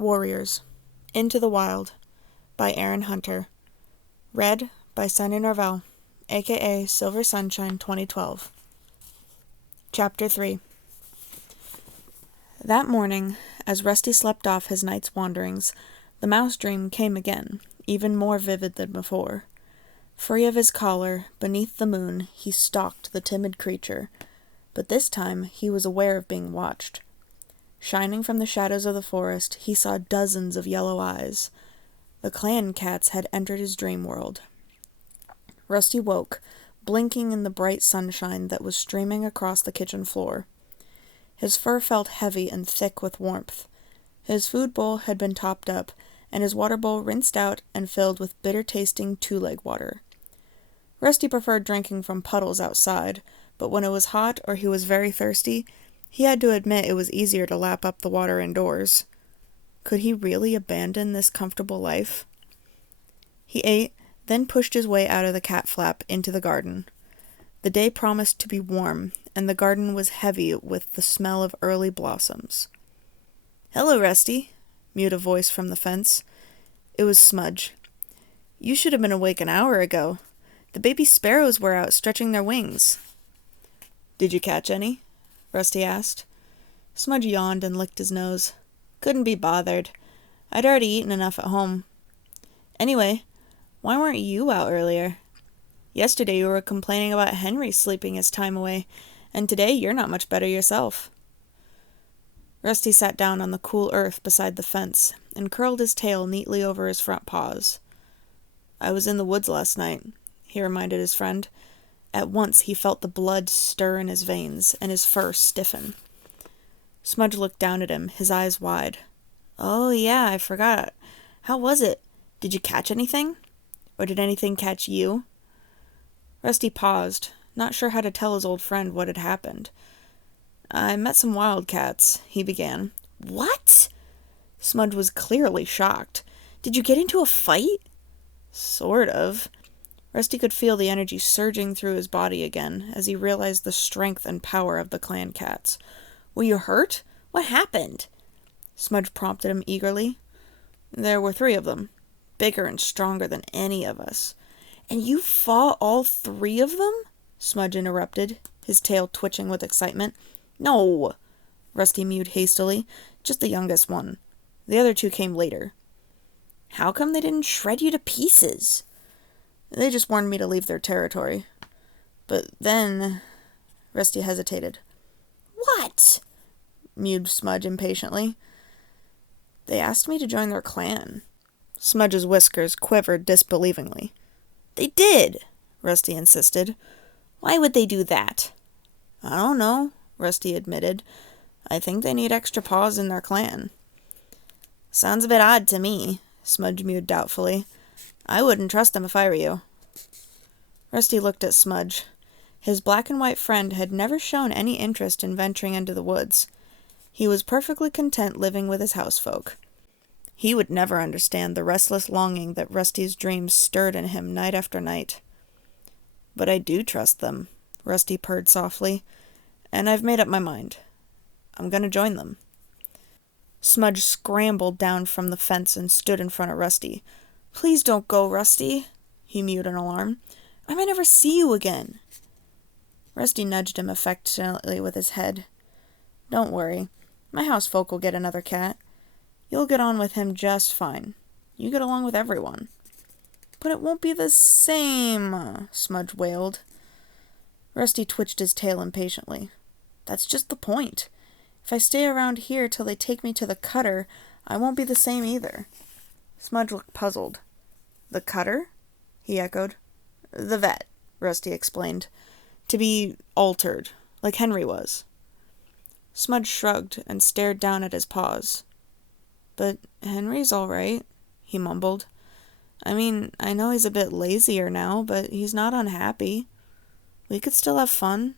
Warriors. Into the Wild by Erin Hunter. Read by Sunny Norvell, a.k.a. Silver Sunshine 2012. Chapter 3. That morning, as Rusty slept off his night's wanderings, the mouse dream came again, even more vivid than before. Free of his collar, beneath the moon, he stalked the timid creature, but this time he was aware of being watched. Shining from the shadows of the forest, he saw dozens of yellow eyes. The clan cats had entered his dream world. Rusty woke, blinking in the bright sunshine that was streaming across the kitchen floor. His fur felt heavy and thick with warmth. His food bowl had been topped up, and his water bowl rinsed out and filled with bitter-tasting two-leg water. Rusty preferred drinking from puddles outside, but when it was hot or he was very thirsty, he had to admit it was easier to lap up the water indoors. Could he really abandon this comfortable life? He ate, then pushed his way out of the cat flap into the garden. The day promised to be warm, and the garden was heavy with the smell of early blossoms. "Hello, Rusty," mewed a voice from the fence. It was Smudge. "You should have been awake an hour ago. The baby sparrows were out stretching their wings." "Did you catch any?" Rusty asked. Smudge yawned and licked his nose. "Couldn't be bothered. I'd already eaten enough at home. Anyway, why weren't you out earlier? Yesterday you were complaining about Henry sleeping his time away, and today you're not much better yourself." Rusty sat down on the cool earth beside the fence and curled his tail neatly over his front paws. "I was in the woods last night," he reminded his friend. At once he felt the blood stir in his veins and his fur stiffen. Smudge looked down at him, his eyes wide. "Oh, yeah, I forgot. How was it? Did you catch anything? Or did anything catch you?" Rusty paused, not sure how to tell his old friend what had happened. "I met some wildcats," he began. "What?" Smudge was clearly shocked. "Did you get into a fight?" "Sort of." Rusty could feel the energy surging through his body again as he realized the strength and power of the clan cats. "Were you hurt? What happened?" Smudge prompted him eagerly. "There were 3 of them, bigger and stronger than any of us." "And you fought all 3 of them?" Smudge interrupted, his tail twitching with excitement. "No," Rusty mewed hastily. "Just the youngest one. The other 2 came later." "How come they didn't shred you to pieces?" "They just warned me to leave their territory. But then—" Rusty hesitated. "What?" mewed Smudge impatiently. "They asked me to join their clan." Smudge's whiskers quivered disbelievingly. "They did," Rusty insisted. "Why would they do that?" "I don't know," Rusty admitted. "I think they need extra paws in their clan." "Sounds a bit odd to me," Smudge mewed doubtfully. "I wouldn't trust them if I were you." Rusty looked at Smudge. His black and white friend had never shown any interest in venturing into the woods. He was perfectly content living with his housefolk. He would never understand the restless longing that Rusty's dreams stirred in him night after night. "But I do trust them," Rusty purred softly, "and I've made up my mind. I'm going to join them." Smudge scrambled down from the fence and stood in front of Rusty. "Please don't go, Rusty," he mewed in alarm. "I might never see you again." Rusty nudged him affectionately with his head. "Don't worry. My housefolk will get another cat. You'll get on with him just fine. You get along with everyone." "But it won't be the same," Smudge wailed. Rusty twitched his tail impatiently. "That's just the point. If I stay around here till they take me to the cutter, I won't be the same either." Smudge looked puzzled. "The cutter?" he echoed. "The vet," Rusty explained. "To be altered, like Henry was." Smudge shrugged and stared down at his paws. "But Henry's all right," he mumbled. "I mean, I know he's a bit lazier now, but he's not unhappy. We could still have fun."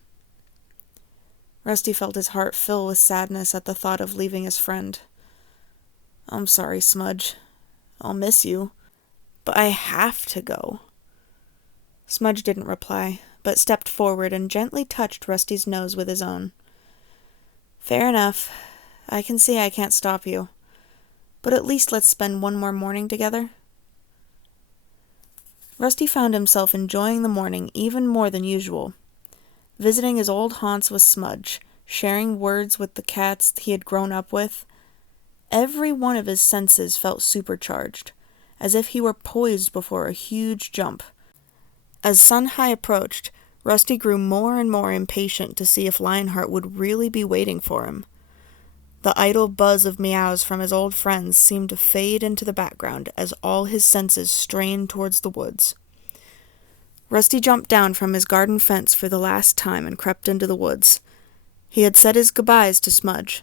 Rusty felt his heart fill with sadness at the thought of leaving his friend. "I'm sorry, Smudge. I'll miss you. But I have to go." Smudge didn't reply, but stepped forward and gently touched Rusty's nose with his own. "Fair enough. I can see I can't stop you. but at least let's spend one more morning together." Rusty found himself enjoying the morning even more than usual, visiting his old haunts with Smudge, sharing words with the cats he had grown up with. Every one of his senses felt supercharged, as if he were poised before a huge jump. As Sun-High approached, Rusty grew more and more impatient to see if Lionheart would really be waiting for him. The idle buzz of meows from his old friends seemed to fade into the background as all his senses strained towards the woods. Rusty jumped down from his garden fence for the last time and crept into the woods. He had said his goodbyes to Smudge.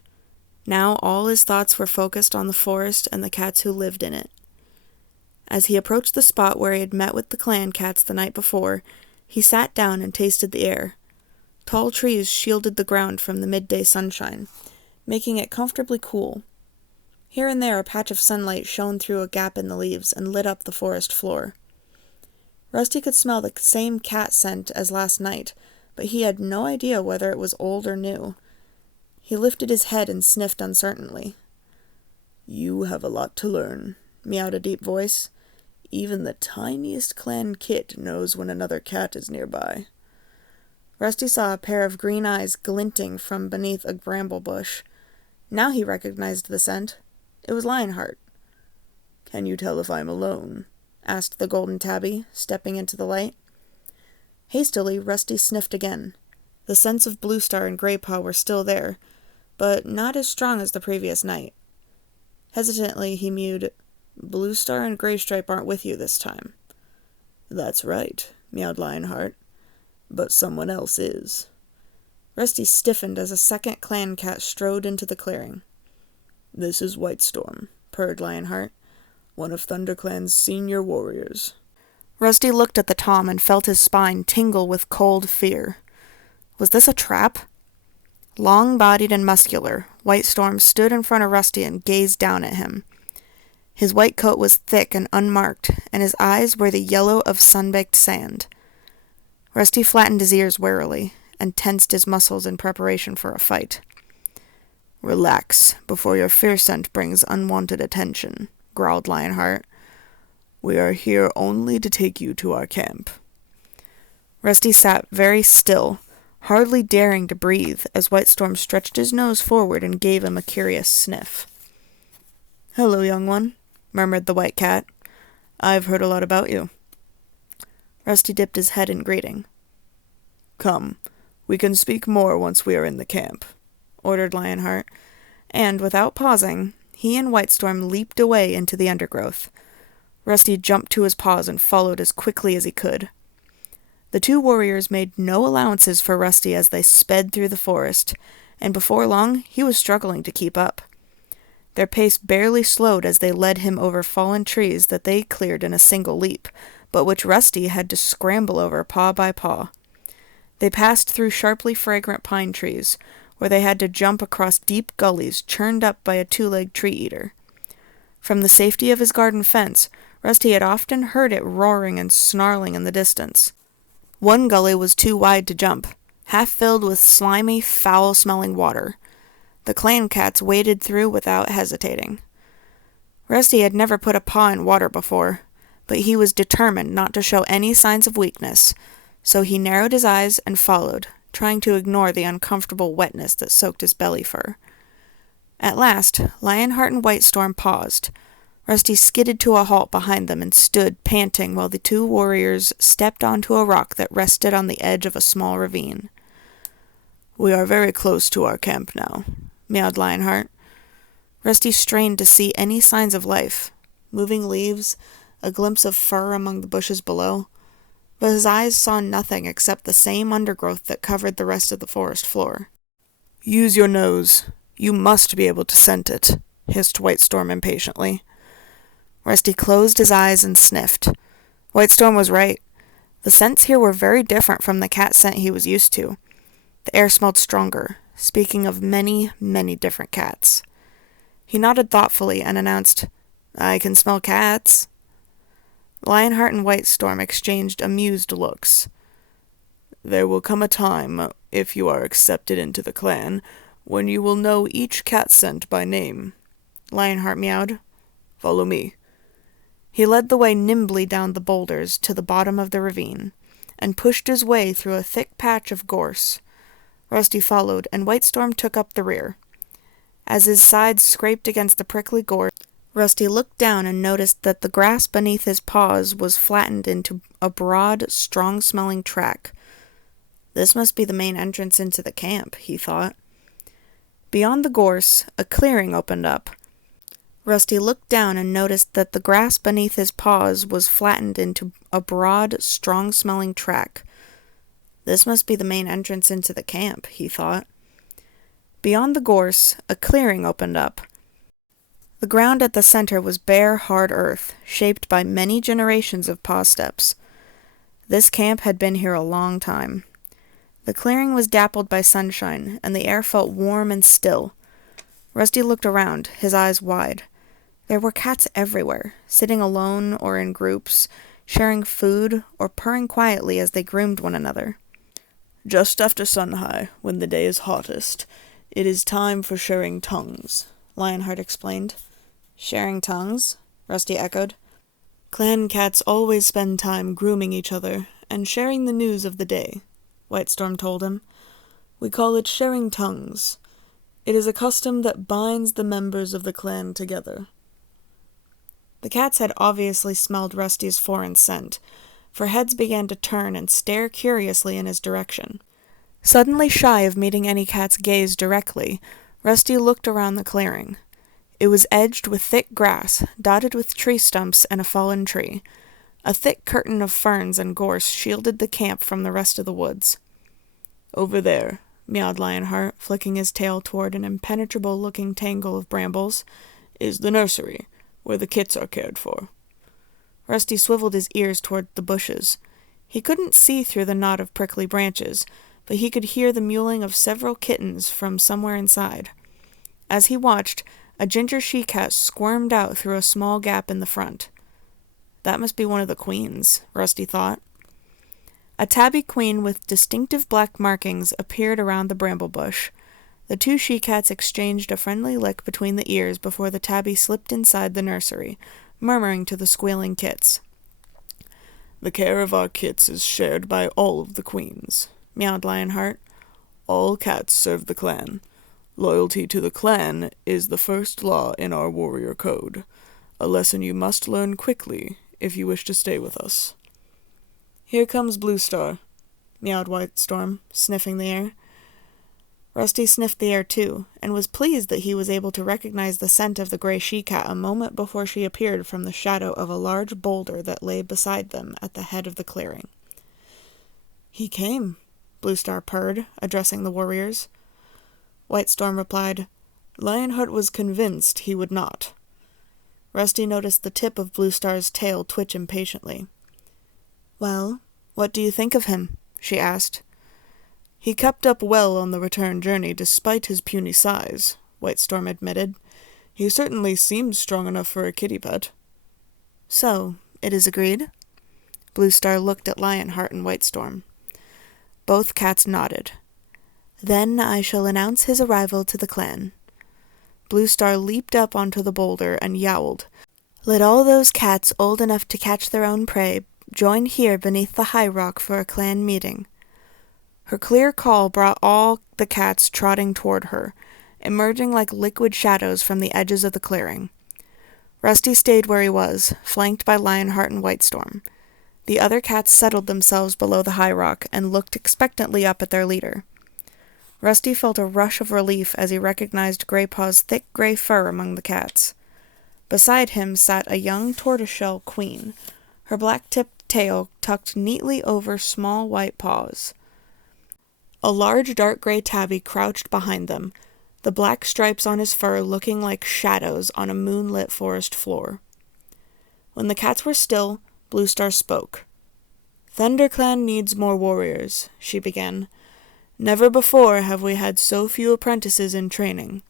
Now all his thoughts were focused on the forest and the cats who lived in it. As he approached the spot where he had met with the clan cats the night before, he sat down and tasted the air. Tall trees shielded the ground from the midday sunshine, making it comfortably cool. Here and there a patch of sunlight shone through a gap in the leaves and lit up the forest floor. Rusty could smell the same cat scent as last night, but he had no idea whether it was old or new. He lifted his head and sniffed uncertainly. "You have a lot to learn," meowed a deep voice. "Even the tiniest clan kit knows when another cat is nearby." Rusty saw a pair of green eyes glinting from beneath a bramble bush. Now he recognized the scent. It was Lionheart. "Can you tell if I'm alone?" asked the golden tabby, stepping into the light. Hastily, Rusty sniffed again. The scents of Bluestar and Graypaw were still there, but not as strong as the previous night. Hesitantly, he mewed, "Bluestar and Graystripe aren't with you this time." "That's right," meowed Lionheart, "but someone else is." Rusty stiffened as a second clan cat strode into the clearing. "This is Whitestorm," purred Lionheart, "one of ThunderClan's senior warriors." Rusty looked at the Tom and felt his spine tingle with cold fear. Was this a trap? Long-bodied and muscular, Whitestorm stood in front of Rusty and gazed down at him. His white coat was thick and unmarked, and his eyes were the yellow of sun-baked sand. Rusty flattened his ears warily and tensed his muscles in preparation for a fight. "Relax, before your fear scent brings unwanted attention," growled Lionheart. "We are here only to take you to our camp." Rusty sat very still, hardly daring to breathe, as Whitestorm stretched his nose forward and gave him a curious sniff. "Hello, young one," murmured the white cat. "I've heard a lot about you." Rusty dipped his head in greeting. "Come, we can speak more once we are in the camp," ordered Lionheart, and, without pausing, he and Whitestorm leaped away into the undergrowth. Rusty jumped to his paws and followed as quickly as he could. The two warriors made no allowances for Rusty as they sped through the forest, and before long he was struggling to keep up. Their pace barely slowed as they led him over fallen trees that they cleared in a single leap, but which Rusty had to scramble over paw by paw. They passed through sharply fragrant pine trees, where they had to jump across deep gullies churned up by a two-legged tree-eater. From the safety of his garden fence, Rusty had often heard it roaring and snarling in the distance. One gully was too wide to jump, half filled with slimy, foul-smelling water. The clan cats waded through without hesitating. Rusty had never put a paw in water before, but he was determined not to show any signs of weakness, so he narrowed his eyes and followed, trying to ignore the uncomfortable wetness that soaked his belly fur. At last, Lionheart and Whitestorm paused. Rusty skidded to a halt behind them and stood panting while the two warriors stepped onto a rock that rested on the edge of a small ravine. "We are very close to our camp now," meowed Lionheart. Rusty strained to see any signs of life, moving leaves, a glimpse of fur among the bushes below, but his eyes saw nothing except the same undergrowth that covered the rest of the forest floor. "Use your nose. You must be able to scent it," hissed Whitestorm impatiently. Rusty closed his eyes and sniffed. Whitestorm was right. The scents here were very different from the cat scent he was used to. The air smelled stronger, speaking of many, many different cats. He nodded thoughtfully and announced, "I can smell cats." Lionheart and Whitestorm exchanged amused looks. "There will come a time, if you are accepted into the clan, when you will know each cat scent by name," Lionheart meowed. Follow me." He led the way nimbly down the boulders to the bottom of the ravine, and pushed his way through a thick patch of gorse. Rusty followed, and Whitestorm took up the rear. As his sides scraped against the prickly gorse, Rusty looked down and noticed that the grass beneath his paws was flattened into a broad, strong-smelling track. This must be the main entrance into the camp, he thought. Beyond the gorse, a clearing opened up. Rusty looked down and noticed that the grass beneath his paws was flattened into a broad, strong-smelling track. This must be the main entrance into the camp, he thought. Beyond the gorse, a clearing opened up. The ground at the center was bare, hard earth, shaped by many generations of pawsteps. This camp had been here a long time. The clearing was dappled by sunshine, and the air felt warm and still. Rusty looked around, his eyes wide. There were cats everywhere, sitting alone or in groups, sharing food or purring quietly as they groomed one another. "Just after sun-high, when the day is hottest, it is time for sharing tongues," Lionheart explained. "Sharing tongues?" Rusty echoed. "Clan cats always spend time grooming each other and sharing the news of the day," Whitestorm told him. "We call it sharing tongues. It is a custom that binds the members of the clan together." The cats had obviously smelled Rusty's foreign scent, for heads began to turn and stare curiously in his direction. Suddenly shy of meeting any cat's gaze directly, Rusty looked around the clearing. It was edged with thick grass, dotted with tree stumps and a fallen tree. A thick curtain of ferns and gorse shielded the camp from the rest of the woods. "Over there," meowed Lionheart, flicking his tail toward an impenetrable-looking tangle of brambles, "is the nursery, where the kits are cared for." Rusty swiveled his ears toward the bushes. He couldn't see through the knot of prickly branches, but he could hear the mewling of several kittens from somewhere inside. As he watched, a ginger she-cat squirmed out through a small gap in the front. That must be one of the queens, Rusty thought. A tabby queen with distinctive black markings appeared around the bramble bush. The two she-cats exchanged a friendly lick between the ears before the tabby slipped inside the nursery, murmuring to the squealing kits. "The care of our kits is shared by all of the queens," meowed Lionheart. "All cats serve the clan. Loyalty to the clan is the first law in our warrior code, a lesson you must learn quickly if you wish to stay with us." "Here comes Bluestar," meowed Whitestorm, sniffing the air. Rusty sniffed the air too, and was pleased that he was able to recognize the scent of the gray she-cat a moment before she appeared from the shadow of a large boulder that lay beside them at the head of the clearing. "He came," Bluestar purred, addressing the warriors. Whitestorm replied, "Lionheart was convinced he would not." Rusty noticed the tip of Bluestar's tail twitch impatiently. "Well, what do you think of him?" she asked. "He kept up well on the return journey despite his puny size," Whitestorm admitted. "He certainly seems strong enough for a kitty pet." "So, it is agreed?" Bluestar looked at Lionheart and Whitestorm. Both cats nodded. "Then I shall announce his arrival to the clan." Bluestar leaped up onto the boulder and yowled. "Let all those cats old enough to catch their own prey join here beneath the high rock for a clan meeting." Her clear call brought all the cats trotting toward her, emerging like liquid shadows from the edges of the clearing. Rusty stayed where he was, flanked by Lionheart and Whitestorm. The other cats settled themselves below the high rock and looked expectantly up at their leader. Rusty felt a rush of relief as he recognized Graypaw's thick gray fur among the cats. Beside him sat a young tortoiseshell queen, her black-tipped tail tucked neatly over small white paws. A large dark gray tabby crouched behind them, the black stripes on his fur looking like shadows on a moonlit forest floor. When the cats were still, Bluestar spoke. "ThunderClan needs more warriors," she began. "Never before have we had so few apprentices in training.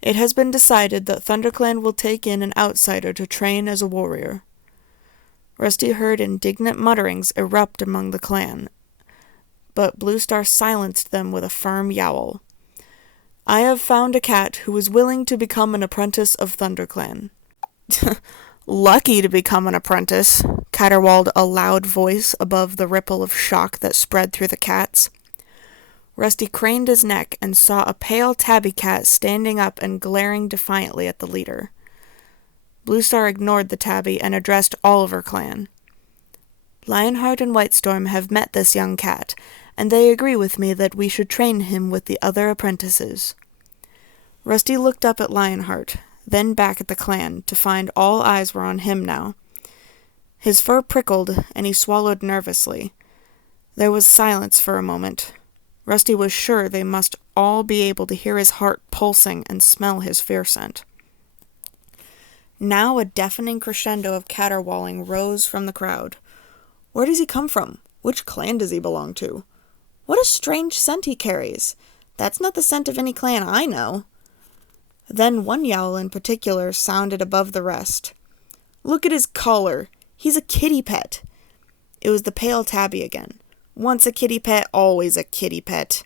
It has been decided that ThunderClan will take in an outsider to train as a warrior." Rusty heard indignant mutterings erupt among the clan, but Bluestar silenced them with a firm yowl. "I have found a cat who is willing to become an apprentice of ThunderClan." Lucky to become an apprentice, caterwauled a loud voice above the ripple of shock that spread through the cats. Rusty craned his neck and saw a pale tabby cat standing up and glaring defiantly at the leader. Bluestar ignored the tabby and addressed all of her clan. Lionheart and Whitestorm have met this young cat, and they agree with me that we should train him with the other apprentices. Rusty looked up at Lionheart, then back at the clan, to find all eyes were on him now. His fur prickled, and he swallowed nervously. There was silence for a moment. Rusty was sure they must all be able to hear his heart pulsing and smell his fear scent. Now a deafening crescendo of caterwauling rose from the crowd. Where does he come from? Which clan does he belong to? What a strange scent he carries. That's not the scent of any clan I know. Then one yowl in particular sounded above the rest. Look at his collar. He's a kitty pet. It was the pale tabby again. Once a kitty pet, always a kitty pet.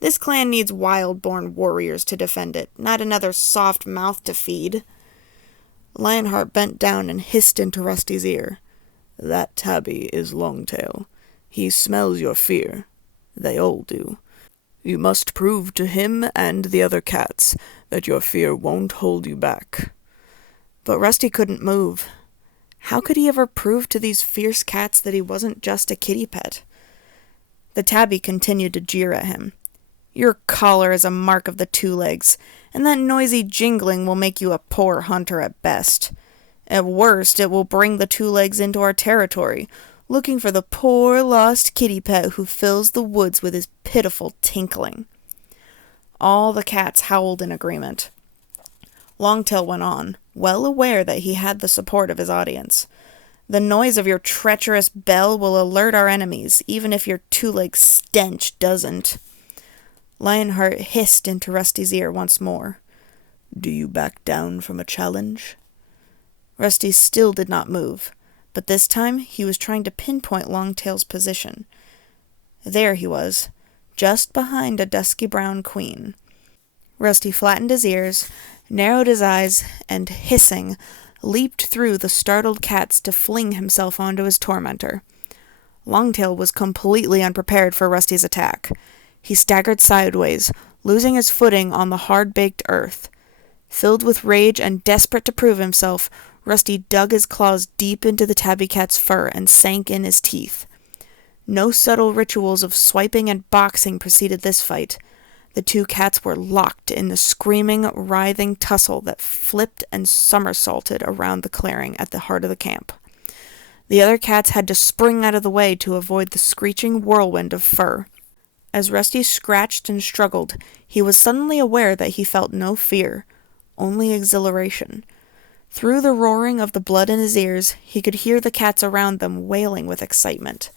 This clan needs wild-born warriors to defend it, not another soft mouth to feed. Lionheart bent down and hissed into Rusty's ear. That tabby is Longtail. He smells your fear. They all do. You must prove to him and the other cats that your fear won't hold you back. But Rusty couldn't move. How could he ever prove to these fierce cats that he wasn't just a kitty pet? The tabby continued to jeer at him. Your collar is a mark of the two legs, and that noisy jingling will make you a poor hunter at best. At worst, it will bring the two legs into our territory, looking for the poor lost kitty pet who fills the woods with his pitiful tinkling. All the cats howled in agreement. Longtail went on, well aware that he had the support of his audience. The noise of your treacherous bell will alert our enemies, even if your two-leg stench doesn't. Lionheart hissed into Rusty's ear once more. Do you back down from a challenge? Rusty still did not move, but this time he was trying to pinpoint Longtail's position. There he was, just behind a dusky brown queen. Rusty flattened his ears, narrowed his eyes, and, hissing, leaped through the startled cats to fling himself onto his tormentor. Longtail was completely unprepared for Rusty's attack. He staggered sideways, losing his footing on the hard-baked earth. Filled with rage and desperate to prove himself, Rusty dug his claws deep into the tabby cat's fur and sank in his teeth. No subtle rituals of swiping and boxing preceded this fight. The two cats were locked in the screaming, writhing tussle that flipped and somersaulted around the clearing at the heart of the camp. The other cats had to spring out of the way to avoid the screeching whirlwind of fur. As Rusty scratched and struggled, he was suddenly aware that he felt no fear, only exhilaration. Through the roaring of the blood in his ears, he could hear the cats around them wailing with excitement.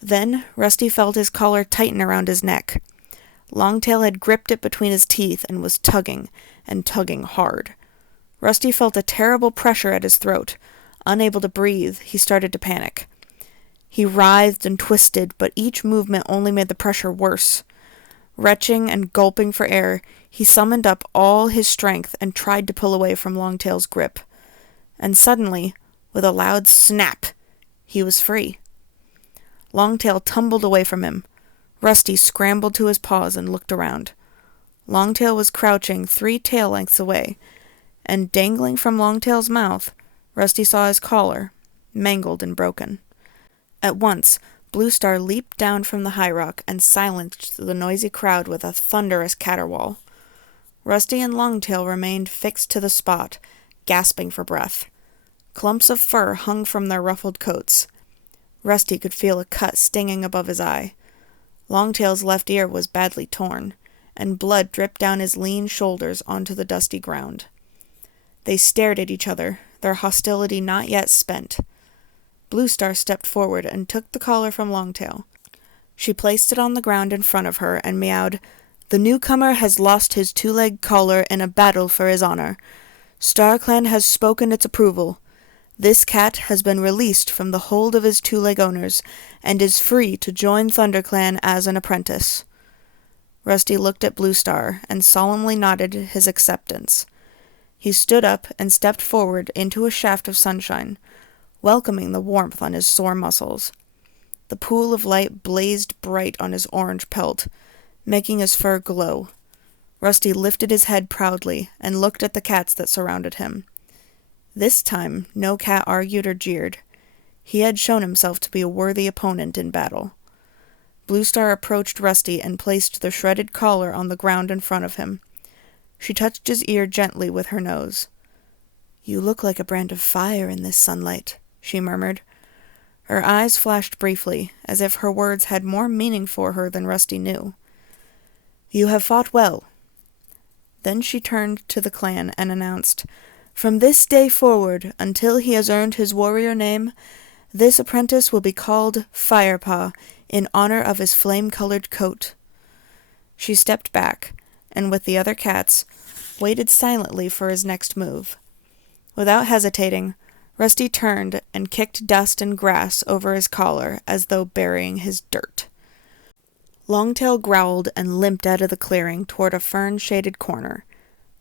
Then Rusty felt his collar tighten around his neck. Longtail had gripped it between his teeth and was tugging, and tugging hard. Rusty felt a terrible pressure at his throat. Unable to breathe, he started to panic. He writhed and twisted, but each movement only made the pressure worse. Retching and gulping for air, he summoned up all his strength and tried to pull away from Longtail's grip. And suddenly, with a loud snap, he was free. Longtail tumbled away from him. Rusty scrambled to his paws and looked around. Longtail was crouching 3 tail lengths away, and dangling from Longtail's mouth, Rusty saw his collar, mangled and broken. At once, Bluestar leaped down from the high rock and silenced the noisy crowd with a thunderous caterwaul. Rusty and Longtail remained fixed to the spot, gasping for breath. Clumps of fur hung from their ruffled coats. Rusty could feel a cut stinging above his eye. Longtail's left ear was badly torn, and blood dripped down his lean shoulders onto the dusty ground. They stared at each other, their hostility not yet spent. Bluestar stepped forward and took the collar from Longtail. She placed it on the ground in front of her and meowed, "The newcomer has lost his 2-leg collar in a battle for his honor. StarClan has spoken its approval. This cat has been released from the hold of his 2-leg owners, and is free to join ThunderClan as an apprentice." Rusty looked at Bluestar and solemnly nodded his acceptance. He stood up and stepped forward into a shaft of sunshine, welcoming the warmth on his sore muscles. The pool of light blazed bright on his orange pelt, making his fur glow. Rusty lifted his head proudly and looked at the cats that surrounded him. This time, no cat argued or jeered. He had shown himself to be a worthy opponent in battle. Bluestar approached Rusty and placed the shredded collar on the ground in front of him. She touched his ear gently with her nose. "You look like a brand of fire in this sunlight," she murmured. Her eyes flashed briefly, as if her words had more meaning for her than Rusty knew. "You have fought well." Then she turned to the clan and announced, "From this day forward, until he has earned his warrior name, this apprentice will be called Firepaw, in honor of his flame-colored coat." She stepped back, and with the other cats, waited silently for his next move. Without hesitating, Rusty turned and kicked dust and grass over his collar as though burying his dirt. Longtail growled and limped out of the clearing toward a fern-shaded corner.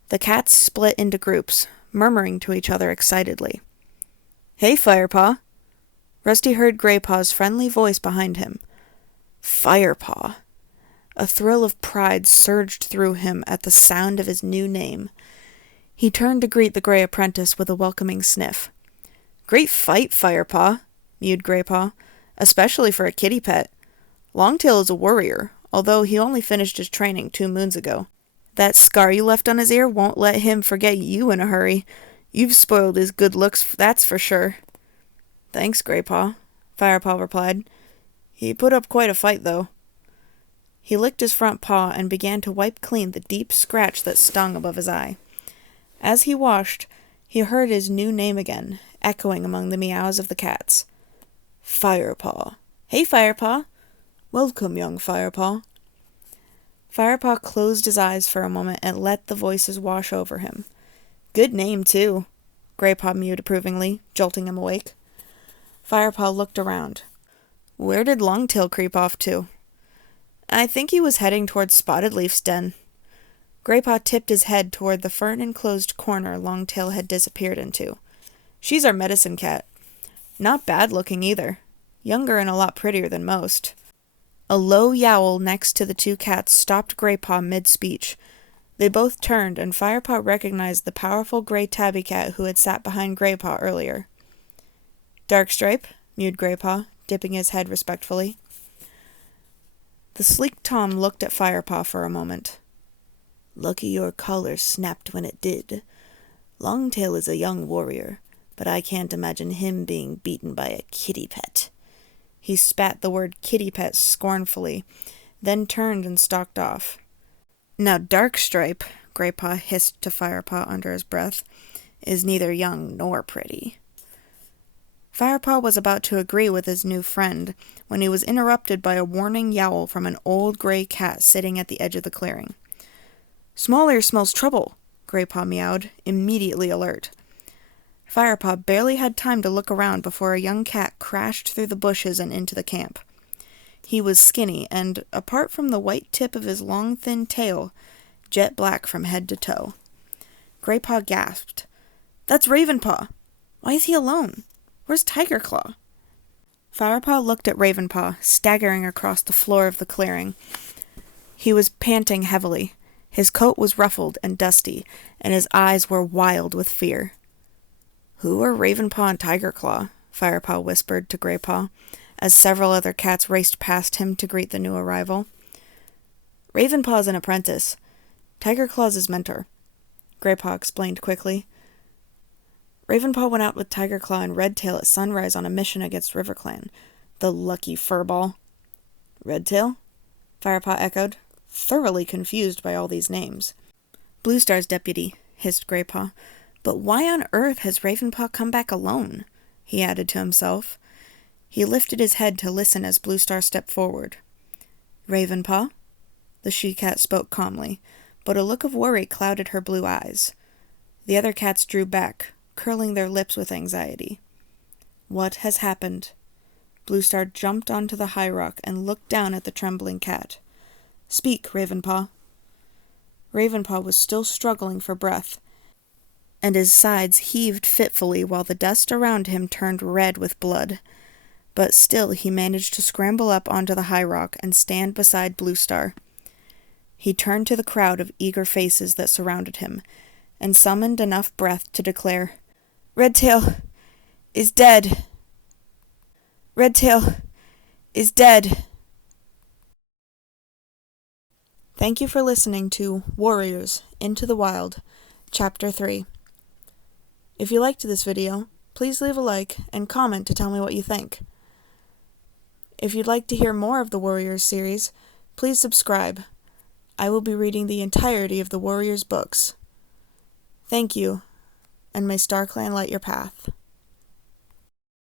The cats split into groups, murmuring to each other excitedly. "Hey, Firepaw!" Rusty heard Graypaw's friendly voice behind him. Firepaw! A thrill of pride surged through him at the sound of his new name. He turned to greet the gray apprentice with a welcoming sniff. "Great fight, Firepaw," mewed Graypaw, "especially for a kitty pet. Longtail is a warrior, although he only finished his training 2 moons ago. That scar you left on his ear won't let him forget you in a hurry. You've spoiled his good looks, that's for sure." "Thanks, Graypaw," Firepaw replied. "He put up quite a fight, though." He licked his front paw and began to wipe clean the deep scratch that stung above his eye. As he washed, he heard his new name again, echoing among the meows of the cats. "Firepaw." "Hey, Firepaw." "Welcome, young Firepaw." Firepaw closed his eyes for a moment and let the voices wash over him. "Good name, too," Graypaw mewed approvingly, jolting him awake. Firepaw looked around. "Where did Longtail creep off to?" "I think he was heading toward Spotted Leaf's den." Graypaw tipped his head toward the fern-enclosed corner Longtail had disappeared into. "She's our medicine cat. Not bad-looking either. Younger and a lot prettier than most." A low yowl next to the 2 cats stopped Graypaw mid-speech. They both turned, and Firepaw recognized the powerful gray tabby cat who had sat behind Graypaw earlier. "Darkstripe," mewed Graypaw, dipping his head respectfully. The sleek Tom looked at Firepaw for a moment. "Lucky your collar snapped when it did. Longtail is a young warrior, but I can't imagine him being beaten by a kitty pet." He spat the word kitty pet scornfully, then turned and stalked off. "Now Darkstripe," Graypaw hissed to Firepaw under his breath, "is neither young nor pretty." Firepaw was about to agree with his new friend when he was interrupted by a warning yowl from an old gray cat sitting at the edge of the clearing. "Small Ear smells trouble," Graypaw meowed, immediately alert. Firepaw barely had time to look around before a young cat crashed through the bushes and into the camp. He was skinny and, apart from the white tip of his long thin tail, jet black from head to toe. Graypaw gasped. "That's Ravenpaw! Why is he alone? Where's Tigerclaw?" Firepaw looked at Ravenpaw, staggering across the floor of the clearing. He was panting heavily. His coat was ruffled and dusty, and his eyes were wild with fear. "Who are Ravenpaw and Tigerclaw?" Firepaw whispered to Graypaw, as several other cats raced past him to greet the new arrival. "Ravenpaw's an apprentice. Tigerclaw's his mentor," Graypaw explained quickly. "Ravenpaw went out with Tigerclaw and Redtail at sunrise on a mission against RiverClan. The lucky furball." "Redtail?" Firepaw echoed, thoroughly confused by all these names. "Bluestar's deputy," hissed Graypaw. "But why on earth has Ravenpaw come back alone?" he added to himself. He lifted his head to listen as Bluestar stepped forward. "Ravenpaw?" The she-cat spoke calmly, but a look of worry clouded her blue eyes. The other cats drew back, curling their lips with anxiety. "What has happened?" Bluestar jumped onto the high rock and looked down at the trembling cat. "Speak, Ravenpaw." Ravenpaw was still struggling for breath. and his sides heaved fitfully while the dust around him turned red with blood. But still he managed to scramble up onto the high rock and stand beside Blue Star. He turned to the crowd of eager faces that surrounded him, and summoned enough breath to declare, "Redtail is dead! Redtail is dead!" Thank you for listening to Warriors Into the Wild, Chapter 3. If you liked this video, please leave a like and comment to tell me what you think. If you'd like to hear more of the Warriors series, please subscribe. I will be reading the entirety of the Warriors books. Thank you, and may StarClan light your path.